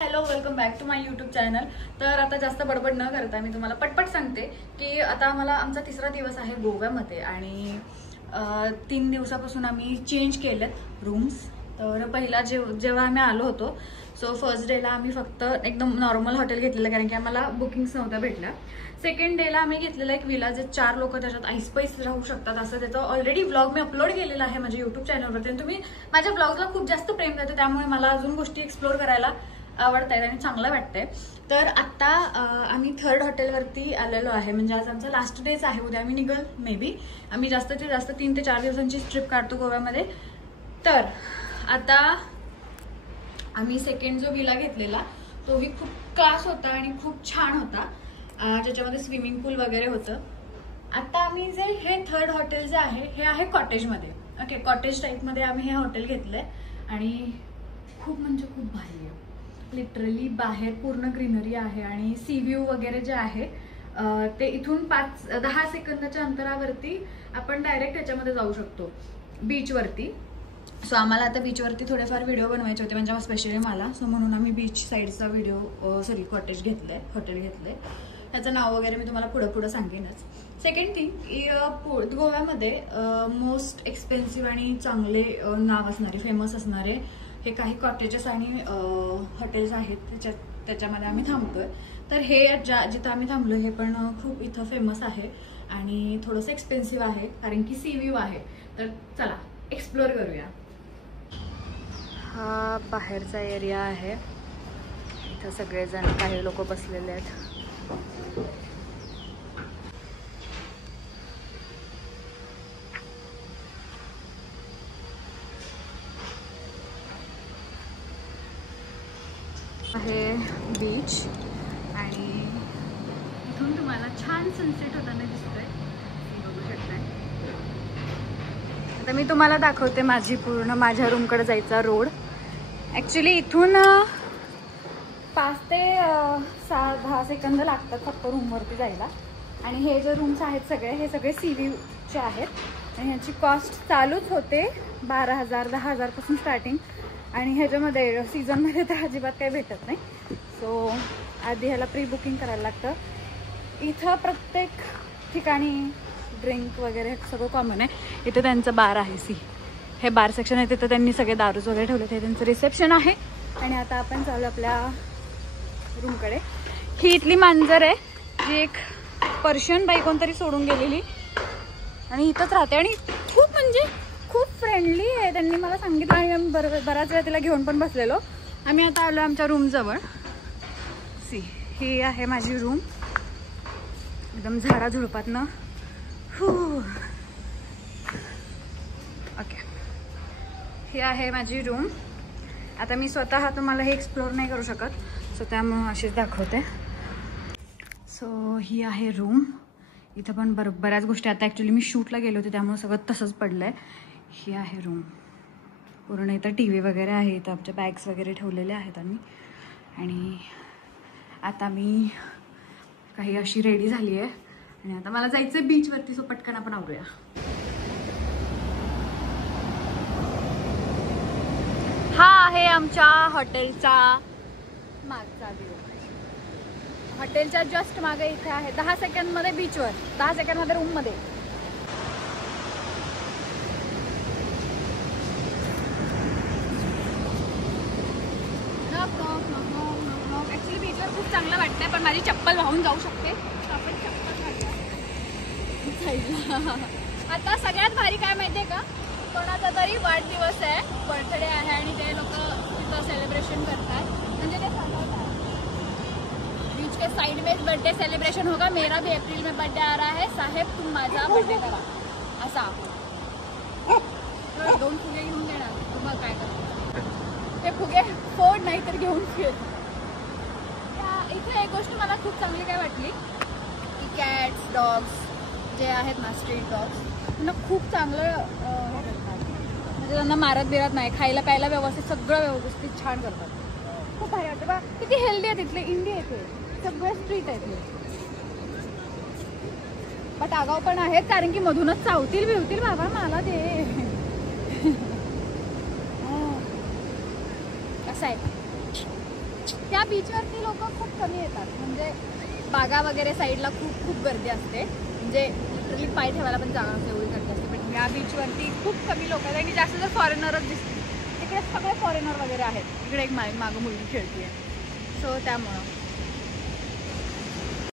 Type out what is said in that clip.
Hello, welcome back to my YouTube channel. तर आता जास्त बडबड न करता मी तुम्हाला पटपट सांगते की आता मला आमचा तिसरा दिवस आहे गोव्यामध्ये आणि 3 दिवसापासून आम्ही चेंज केलेत रूम्स. तर पहिला जेव्हा आम्ही आलो होतो सो फर्स्ट डेला आम्ही फक्त एकदम नॉर्मल हॉटेल घेतलेलं कारण की आम्हाला बुकिंग्स नव्हत्या भेटल्या. सेकंड डेला आम्ही घेतलेला एक विला जे 4 लोक त्याच्यात ऐसपैस राहू शकतात असं. त्याचं ऑलरेडी व्लॉग मी अपलोड केलेला आहे माझ्या यूट्यूब चॅनलवरती आणि तुम्ही माझ्या ब्लॉगला खूप जास्त प्रेम देते त्यामुळे मला अजून गोष्टी एक्सप्लोर करायला आवडत आहेत आणि चांगलं वाटतंय. तर आता आम्ही थर्ड हॉटेलवरती आलेलो आहे. म्हणजे आज आमचा लास्ट डेच आहे. उद्या आम्ही निघल मे बी. आम्ही जास्तीत जास्त 3 ते 4 दिवसांची ट्रिप काढतो गोव्यामध्ये. तर आता आम्ही सेकंड जो विला घेतलेला तोही खूप क्लास होता आणि खूप छान होता, ज्याच्यामध्ये स्विमिंग पूल वगैरे होतं. आता आम्ही जे हे थर्ड हॉटेल जे आहे हे आहे कॉटेजमध्ये. ओके, कॉटेज टाईपमध्ये आम्ही हे हॉटेल घेतलंय आणि खूप म्हणजे खूप भारी आहे. लिटरली बाहेर पूर्ण ग्रीनरी आहे आणि सी व्ह्यू वगैरे जे आहे ते इथून 5-10 सेकंदाच्या अंतरावरती आपण डायरेक्ट याच्यामध्ये जाऊ शकतो बीचवरती. सो आम्हाला आता बीचवरती थोडेफार व्हिडिओ बनवायचे होते म्हणजे स्पेशली मला. सो म्हणून आम्ही बीच साईडचा कॉटेज घेतलंय, हॉटेल घेतलंय. त्याचं नाव वगैरे मी तुम्हाला पुढे सांगेनच. सेकंड थिंग, गोव्यामध्ये मोस्ट एक्सपेन्सिव्ह आणि चांगले नाव असणारे फेमस असणारे हे काही कॉटेजेस आणि हॉटेल्स आहेत त्याच्यामध्ये आम्ही थांबतोय. तर हे जिथं आम्ही थांबलो हे पण खूप इथं फेमस आहे आणि थोडंसं एक्सपेन्सिव्ह आहे कारण की सी व्ह्यू आहे. तर चला एक्सप्लोर करूया. हा बाहेरचा एरिया आहे. इथं सगळेजण काही लोक बसलेले आहेत. आहे बीच आणि इथून तुम्हाला छान सनसेट होताना दिसतोय, बघू शकताय. आता मी तुम्हाला दाखवते माझ्या रूमकडे जायचा रोड. ॲक्च्युली इथून 5 ते 10 सेकंद लागतात फक्त रूमवरती जायला. आणि हे जे रूम्स आहेत हे सगळे सी व्ह्यूचे आहेत आणि ह्याची कॉस्ट चालूच होते 12,000-10,000 पासून स्टार्टिंग. आणि ह्याच्यामध्ये सीझनमध्ये तर अजिबात काही भेटत नाही. सो आधी ह्याला प्री बुकिंग करायला लागतं. इथं प्रत्येक ठिकाणी ड्रिंक वगैरे सगळं कॉमन आहे. इथे त्यांचं बार आहे, हे बार सेक्शन आहे. तिथं त्यांनी सगळे दारूज वगैरे ठेवले. ते त्यांचं रिसेप्शन आहे. आणि आता आपण चालू आपल्या रूमकडे. ही इथली मांजर आहे जी एक पर्शियन बाई कोणतरी सोडून गेलेली आणि इथंच राहते आणि खूप म्हणजे खूप फ्रेंडली आहे. त्यांनी मला सांगितलं आणि आम्ही बराच वेळा तिला घेऊन पण बसलेलो. आम्ही आता आलो आमच्या रूमजवळ. ही आहे माझी रूम, एकदम झाडाझुडपातनं. ओके, ही आहे माझी रूम. आता मी स्वतः तुम्हाला हे एक्सप्लोर नाही करू शकत सो त्यामुळे अशीच दाखवते. सो ही आहे रूम. इथं पण बऱ्याच गोष्टी आता ॲक्च्युली मी शूटला गेले होते त्यामुळे सगळं तसंच पडलं आहे. ही आहे रूम पूर्ण. इथं टी व्ही वगैरे आहे. इथं आमच्या बॅग्स वगैरे ठेवलेले आहेत आम्ही. आणि आता मी काही अशी रेडी झाली आहे आणि आता मला जायचं आहे बीचवरती. सो पटकन आपण आवरूया. हा आहे आमच्या हॉटेलचा मागचा व्ह्यू. हॉटेलच्या जस्ट मागे इथे आहे. 10 सेकंदमध्ये बीचवर, 10 सेकंदमध्ये रूममध्ये. ऍक्च्युली बीचवर खूप चांगलं वाटतंय पण माझी चप्पल वाहून जाऊ शकते. आपण चप्पल घालूया. आता सगळ्यात भारी काय माहितीये का, कोणाचा तरी वाढदिवस आहे, बर्थडे आहे आणि ते लोक तिथं सेलिब्रेशन करतात. म्हणजे ते सांगतात बीच के साइड में बर्थडे सेलिब्रेशन होगा, मेरा भी अप्रैल में बर्थडे आ रहा है, साहेब तुम माझा बर्थडे करा. असा 2 फुगे घेऊन देणार. बघ काय करतो ते फुगे फोड नाही तर घेऊन फिर. इथे एक गोष्ट मला खूप चांगली काय वाटली की कॅट्स डॉग्स जे आहेत ना, स्ट्रीट डॉग्स, त्यांना खूप चांगलं हे करतात. म्हणजे त्यांना मारत बिरत नाही. खायला प्यायला व्यवस्थित सगळं व्यवस्थित छान करतात. खूप भारी वाटतं बा. किती हेल्दी आहे तिथले. इंडिया येते सगळे स्ट्रीट आहेत बट आगाव पण आहेत कारण की मधूनच चावतील बिवतील. बाबा मला ते असं आहे. या बीचवरती लोक खूप कमी येतात, म्हणजे बागा वगैरे साईडला खूप खूप गर्दी असते, म्हणजे लिटरली पाय ठेवायला पण जागा नसते, एवढी गर्दी असते. पण या बीचवरती खूप कमी लोक आहेत आणि जास्त जर फॉरेनरच दिसते. तिकडे सगळे फॉरेनर वगैरे आहेत. इकडे एक मागं मुलगी खेळते, सो त्यामुळं